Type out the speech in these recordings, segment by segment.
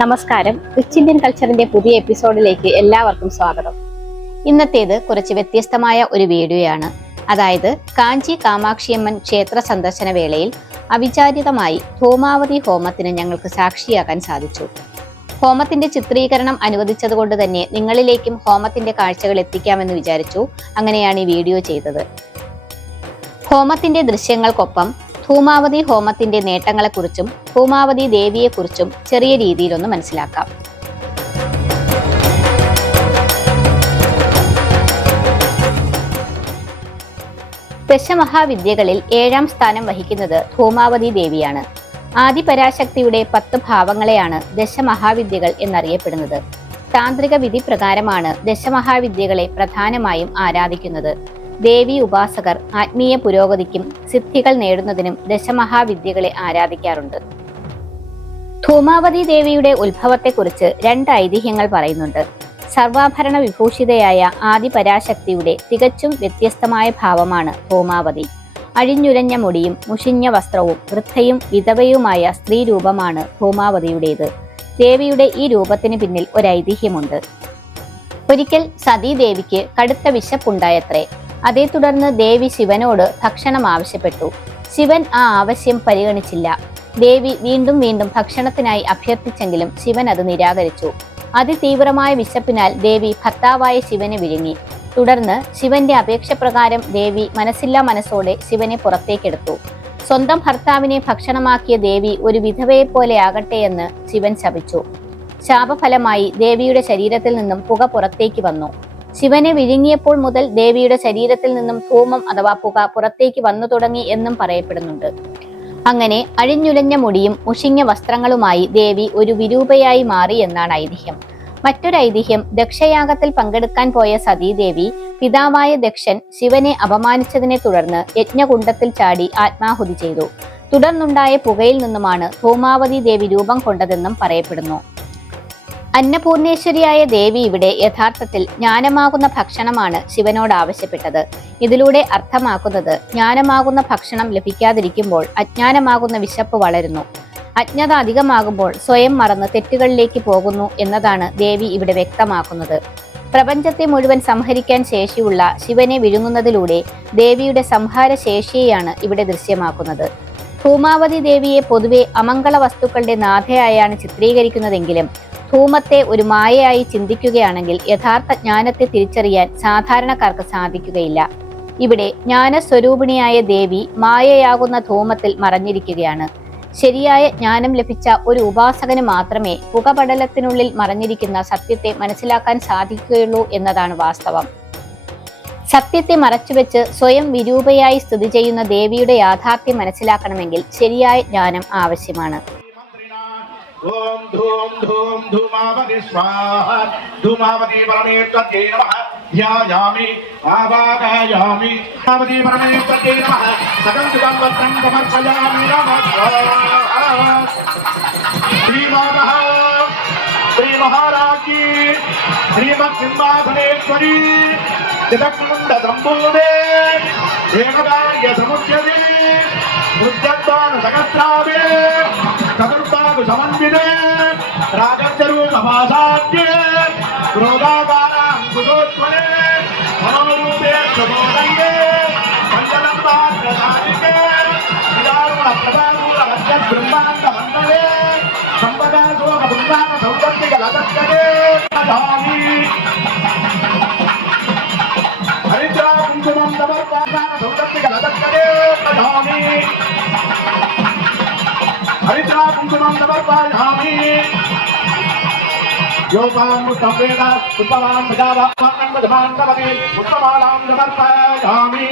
നമസ്കാരം. Rich Indian കൾച്ചറിന്റെ പുതിയ എപ്പിസോഡിലേക്ക് എല്ലാവർക്കും സ്വാഗതം. ഇന്നത്തേത് കുറച്ച് വ്യത്യസ്തമായ ഒരു വീഡിയോയാണ്. അതായത് കാഞ്ചി കാമാക്ഷിയമ്മൻ ക്ഷേത്ര സന്ദർശന വേളയിൽ അവിചാരിതമായി ധൂമാവതി ഹോമത്തിന് ഞങ്ങൾക്ക് സാക്ഷിയാകാൻ സാധിച്ചു. ഹോമത്തിന്റെ ചിത്രീകരണം അനുവദിച്ചതുകൊണ്ട് തന്നെ നിങ്ങളിലേക്കും ഹോമത്തിന്റെ കാഴ്ചകൾ എത്തിക്കാമെന്ന് വിചാരിച്ചു. അങ്ങനെയാണ് ഈ വീഡിയോ ചെയ്തത്. ഹോമത്തിന്റെ ദൃശ്യങ്ങൾക്കൊപ്പം ധൂമാവതി ഹോമത്തിന്റെ നേട്ടങ്ങളെക്കുറിച്ചും ധൂമാവതി ദേവിയെക്കുറിച്ചും ചെറിയ രീതിയിലൊന്ന് മനസ്സിലാക്കാം. ദശമഹാവിദ്യകളിൽ 7ാം സ്ഥാനം വഹിക്കുന്നത് ധൂമാവതി ദേവിയാണ്. ആദിപരാശക്തിയുടെ 10 ഭാവങ്ങളെയാണ് ദശമഹാവിദ്യകൾ എന്നറിയപ്പെടുന്നത്. താന്ത്രിക വിധി പ്രകാരമാണ് ദശമഹാവിദ്യകളെ പ്രധാനമായും ആരാധിക്കുന്നത്. ദേവി ഉപാസകർ ആത്മീയ പുരോഗതിക്കും സിദ്ധികൾ നേടുന്നതിനും ദശമഹാവിദ്യകളെ ആരാധിക്കാറുണ്ട്. ധൂമാവതി ദേവിയുടെ ഉത്ഭവത്തെക്കുറിച്ച് 2 ഐതിഹ്യങ്ങൾ പറയുന്നുണ്ട്. സർവാഭരണ വിഭൂഷിതയായ ആദിപരാശക്തിയുടെ തികച്ചും വ്യത്യസ്തമായ ഭാവമാണ് ധൂമാവതി. അഴിഞ്ഞുലഞ്ഞ മുടിയും മുഷിഞ്ഞ വസ്ത്രവും വൃദ്ധയും വിധവയുമായ സ്ത്രീ രൂപമാണ് ധൂമാവതിയുടേത്. ദേവിയുടെ ഈ രൂപത്തിന് പിന്നിൽ ഒരു ഐതിഹ്യമുണ്ട്. ഒരിക്കൽ സതീദേവിക്ക് കടുത്ത വിശപ്പുണ്ടായത്രേ. അതേ തുടർന്ന് ദേവി ശിവനോട് ഭക്ഷണം ആവശ്യപ്പെട്ടു. ശിവൻ ആ ആവശ്യം പരിഗണിച്ചില്ല. ദേവി വീണ്ടും വീണ്ടും ഭക്ഷണത്തിനായി അഭ്യർത്ഥിച്ചെങ്കിലും ശിവൻ അത് നിരാകരിച്ചു. അതിതീവ്രമായ വിശപ്പിനാൽ ദേവി ഭർത്താവായ ശിവനെ വിഴുങ്ങി. തുടർന്ന് ശിവന്റെ അപേക്ഷ പ്രകാരം ദേവി മനസ്സില്ലാ മനസ്സോടെ ശിവനെ പുറത്തേക്കെടുത്തു. സ്വന്തം ഭർത്താവിനെ ഭക്ഷണമാക്കിയ ദേവി ഒരു വിധവയെപ്പോലെ ആകട്ടെ എന്ന് ശിവൻ ശപിച്ചു. ശാപഫലമായി ദേവിയുടെ ശരീരത്തിൽ നിന്നും പുക പുറത്തേക്ക് വന്നു. ശിവനെ വിഴുങ്ങിയപ്പോൾ മുതൽ ദേവിയുടെ ശരീരത്തിൽ നിന്നും ധൂമം അഥവാ പുക പുറത്തേക്ക് വന്നു തുടങ്ങി എന്നും പറയപ്പെടുന്നുണ്ട്. അങ്ങനെ അഴിഞ്ഞുലഞ്ഞ മുടിയും മുഷിഞ്ഞ വസ്ത്രങ്ങളുമായി ദേവി ഒരു വിരൂപയായി മാറി എന്നാണ് ഐതിഹ്യം. മറ്റൊരു ഐതിഹ്യം, ദക്ഷയാഗത്തിൽ പങ്കെടുക്കാൻ പോയ സതീദേവി പിതാവായ ദക്ഷൻ ശിവനെ അപമാനിച്ചതിനെ തുടർന്ന് യജ്ഞകുണ്ഡത്തിൽ ചാടി ആത്മാഹുതി ചെയ്തു. തുടർന്നുണ്ടായ പുകയിൽ നിന്നുമാണ് ധൂമാവതി ദേവി രൂപം കൊണ്ടതെന്നും പറയപ്പെടുന്നു. അന്നപൂർണേശ്വരിയായ ദേവി ഇവിടെ യഥാർത്ഥത്തിൽ ജ്ഞാനമാകുന്ന ഭക്ഷണമാണ് ശിവനോട് ആവശ്യപ്പെട്ടത്. ഇതിലൂടെ അർത്ഥമാക്കുന്നത് ജ്ഞാനമാകുന്ന ഭക്ഷണം ലഭിക്കാതിരിക്കുമ്പോൾ അജ്ഞാനമാകുന്ന വിശപ്പ് വളരുന്നു. അജ്ഞത അധികമാകുമ്പോൾ സ്വയം മറന്ന് തെറ്റുകളിലേക്ക് പോകുന്നു എന്നതാണ് ദേവി ഇവിടെ വ്യക്തമാക്കുന്നത്. പ്രപഞ്ചത്തെ മുഴുവൻ സംഹരിക്കാൻ ശേഷിയുള്ള ശിവനെ വിഴുങ്ങുന്നതിലൂടെ ദേവിയുടെ സംഹാര ശേഷിയെയാണ് ഇവിടെ ദൃശ്യമാക്കുന്നത്. ധൂമാവതി ദേവിയെ പൊതുവെ അമംഗള വസ്തുക്കളുടെ നാഥയായാണ് ചിത്രീകരിക്കുന്നതെങ്കിലും ധൂമത്തെ ഒരു മായയായി ചിന്തിക്കുകയാണെങ്കിൽ യഥാർത്ഥ ജ്ഞാനത്തെ തിരിച്ചറിയാൻ സാധാരണക്കാർക്ക് സാധിക്കുകയില്ല. ഇവിടെ ജ്ഞാനസ്വരൂപിണിയായ ദേവി മായയാകുന്ന ധൂമത്തിൽ മറഞ്ഞിരിക്കുകയാണ്. ശരിയായ ജ്ഞാനം ലഭിച്ച ഒരു ഉപാസകന് മാത്രമേ പുകപടലത്തിനുള്ളിൽ മറഞ്ഞിരിക്കുന്ന സത്യത്തെ മനസ്സിലാക്കാൻ സാധിക്കുകയുള്ളൂ എന്നതാണ് വാസ്തവം. സത്യത്തെ മറച്ചുവെച്ച് സ്വയം വിരൂപയായി സ്ഥിതി ചെയ്യുന്ന ദേവിയുടെ യാഥാർത്ഥ്യം മനസ്സിലാക്കണമെങ്കിൽ ശരിയായ ജ്ഞാനം ആവശ്യമാണ്. ओम धूम धूम धूमावती स्वाहा धूमावती परमेश्वर्यै नमः ध्यायामि आवाहयामि धूमावती परमेश्वर्यै नमः सकं सुखं वस्त्रं समर्पयामि नमः श्री महाराजी श्रीमत् सिंहासनेश्वरी चिदग्मुण्ड सम्भूते देवदार्य समुच्यते मुद्यत्वान सहस्रावे चतुर्बाहु समन्विते राजस्वरूपभासाद्ये क्रोधाकाराङ्कुशोत्पले मनोरूपे प्रबोधये मण्डलम्बाग्रसादिके विदारुणप्रभामूलमध्यब्रह्माण्डमण्डले सम्पदा शोकबृन्दान सौवर्तिकलतस्करे धामि हरिद्रा कुङ्कुमं समर्पयामि सौवर्तिकलतस्करे धामि हरिद्रा कुङ्कुमं समर्पयामि योपामुत्तमेन उत्तमां प्रजावान्मधमान्तवति उत्तमालां समर्पयामि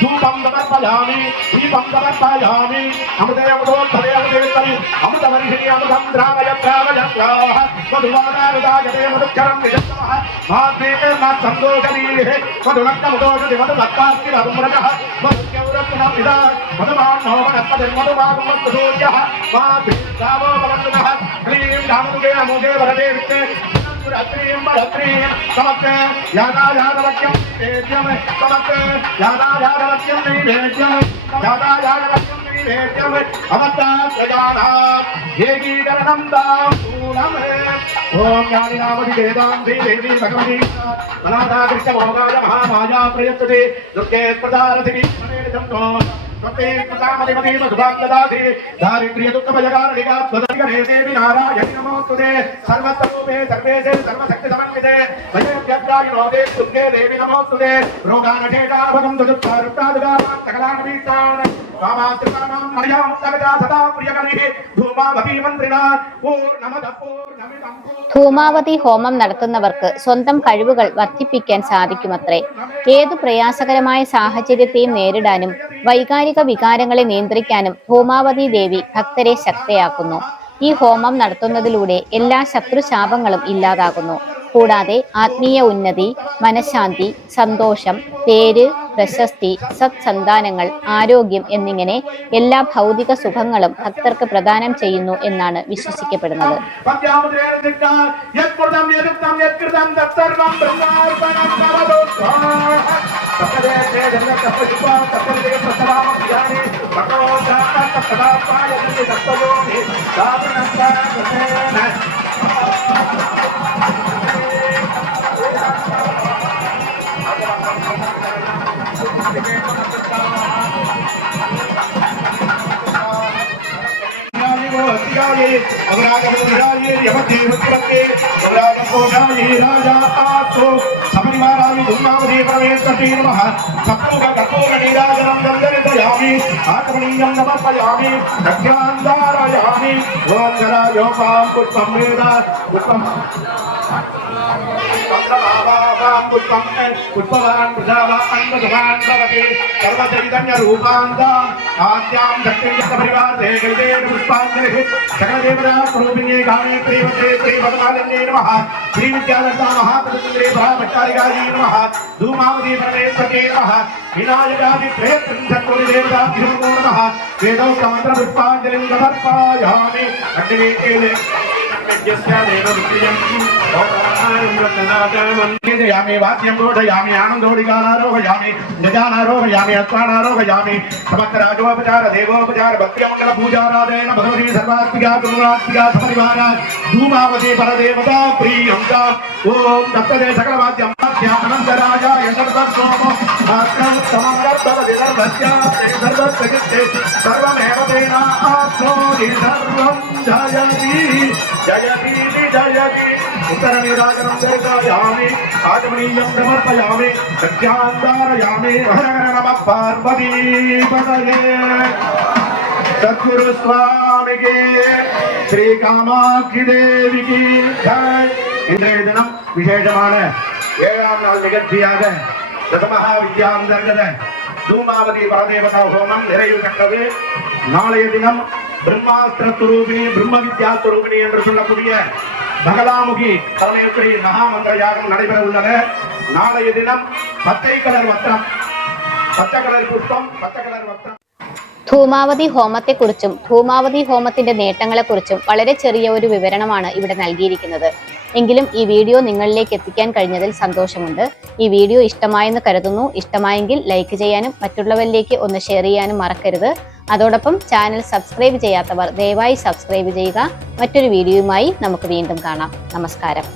धूपं समर्पयामि दीपं समर्पयामि अमृतयोगोत्तरे अमृतेत्तरि अमृतवर्षिणि अमृतं द्रावय द्रावय स्वाहा मधुवादारुदायते मधुक्षरं निजन्तमः माद्रेर्नात्सन्दोषदीः मधुनक्तमुदोषधि मधुभक्तास्तिररुमृगः मधुत्यौरत्नपिता मधुमान्नोमनस्पतिर्मधुमागुमस्तसूर्यः माद्रेर्दावो भवन्तुनः क्लीं धामुगे अमुगे वरदे वित्ते रात्रिं वरत्रिं समक्ते यादायादवक्यं नैवेद्यं समक्ते यादायादवक्यं नैवेद्यं यादायादवक्यं नैवेद्यम् अमृतात्मजानाम् एकीकरणं ताम्बूलम् ॐ ज्ञानिनामधिवेदां देवी भगवती अनाथा कृष्णभोगाय महामाया प्रयच्छते दुर्गे प्रदारथिवी दारिद्र्य दुःख भयकारणिका त्वदधिकरे देवी नारायणि नमोस्तुते सर्वतरूपे सर्वेशे सर्वशक्ति समन्विते भयव्यग्रायिनो देवी दुर्गे देवी नमोस्तुते रोगानशेषाभगं दुःखारुक्तादुगामान् सकलानभीष्टान् कामाश्रितानां मर्यामुत्तगता सदा प्रियकरिः धूमावती मन्त्रिणा पूर्णमदः पूर्णमिदं ധൂമാവതി ഹോമം നടത്തുന്നവർക്ക് സ്വന്തം കഴിവുകൾ വർദ്ധിപ്പിക്കാൻ സാധിക്കുമത്രേ. ഏതു പ്രയാസകരമായ സാഹചര്യത്തെയും നേരിടാനും വൈകാരിക വികാരങ്ങളെ നിയന്ത്രിക്കാനും ധൂമാവതി ദേവി ഭക്തരെ ശക്തയാക്കുന്നു. ഈ ഹോമം നടത്തുന്നതിലൂടെ എല്ലാ ശത്രുശാപങ്ങളും ഇല്ലാതാകുന്നു. കൂടാതെ ആത്മീയ ഉന്നതി, മനഃശാന്തി, സന്തോഷം, പേര്, പ്രശസ്തി, സത്സന്താനങ്ങൾ, ആരോഗ്യം എന്നിങ്ങനെ എല്ലാ ഭൗതിക സുഖങ്ങളും ഭക്തർക്ക് പ്രദാനം ചെയ്യുന്നു എന്നാണ് വിശ്വസിക്കപ്പെടുന്നത്. सपरिवारामि धूमावती परमेश्वरी नमः सप्तमुख कपूर नीराजनं दर्शयामि आत्मनीयं नमस्यामि दक्षान्धारयामि ओम गरायोपां पुष्पं वेदा पुष्पं पुष्पवान् प्रजावान् मधुवान् भवति सर्वचैतन्यरूपान्ताम् आद्यां दक्षिणपरिवारे गृहे पुष्पाञ्जलिः सकलदेवतास्वरूपिण्ये गायत्री श्रीपद्मालिन्ये नमः श्रीविद्यालता महाप्रतिष्ठिते भट्टारिकायै नमः धूमावती परमेश्वरी नमः विनायकादित्रयत्रिंशत्कोटिदेवताभ्यो नमः वेदोक्तमन्त्रपुष्पाञ्जलिं समर्पयामि अग्निवेदे यामी वाद्यं घोषयामि आनन्दोडिगानारोहयामि गजानारोहयामि अश्वानारोहयामि समस्तराजोपचार देवोपचार भक्तिमंगल पूजाराधनेन भगवती सर्वात्मिका गुरुरात्मिका सपरिवारा धूमावती परदेवता प्रियं च ओम तत्तदे सकलवाद्यं अनन्तराजाय सर्वस्वमो मात्रं समङ्गलभवति सर्वस्य सर्वस्य सर्वमेव तेना आत्मोदि सर्वं जयति जयति जयति उत्तरनिराजनं दर्शयामि आगमनीयं समर्पयामि सत्यान्तारयामि हर हर नमः पार्वतीपतये सद्गुरु स्वामी की श्री कामाक्षी देवी की जय. இன்றைய தினம் விசேஷமான 7ஆம் நாள் நிகழ்ச்சியாக தசமகாவித்யாந்தர்கத தூமாவதி பரதேவதா ஹோமம் நிறைவு கண்டது. நாளைய தினம் பிரம்மாஸ்திர சுரூபிணி பிரம்ம வித்யா சுரூபிணி என்று சொல்லக்கூடிய பகலாமுகி பரமேஸ்வரி மகாமந்திர யாகம் நடைபெற உள்ளது. நாளைய தினம் பச்சை கலர் வஸ்திரம், பச்சை கலர் புஷ்பம், பச்சை கலர் வஸ்திரம். ധൂമാവതി ഹോമത്തെക്കുറിച്ചും ധൂമാവതി ഹോമത്തിന്റെ നേട്ടങ്ങളെക്കുറിച്ചും വളരെ ചെറിയ ഒരു വിവരണമാണ് ഇവിടെ നൽകിയിരിക്കുന്നത്. എങ്കിലും ഈ വീഡിയോ നിങ്ങളിലേക്ക് എത്തിക്കാൻ കഴിഞ്ഞതിൽ സന്തോഷമുണ്ട്. ഈ വീഡിയോ ഇഷ്ടമായെന്ന് കരുതുന്നു. ഇഷ്ടമായെങ്കിൽ ലൈക്ക് ചെയ്യാനും മറ്റുള്ളവരിലേക്ക് ഒന്ന് ഷെയർ ചെയ്യാനും മറക്കരുത്. അതോടൊപ്പം ചാനൽ സബ്സ്ക്രൈബ് ചെയ്യാത്തവർ ദയവായി സബ്സ്ക്രൈബ് ചെയ്യുക. മറ്റൊരു വീഡിയോയുമായി നമുക്ക് വീണ്ടും കാണാം. നമസ്കാരം.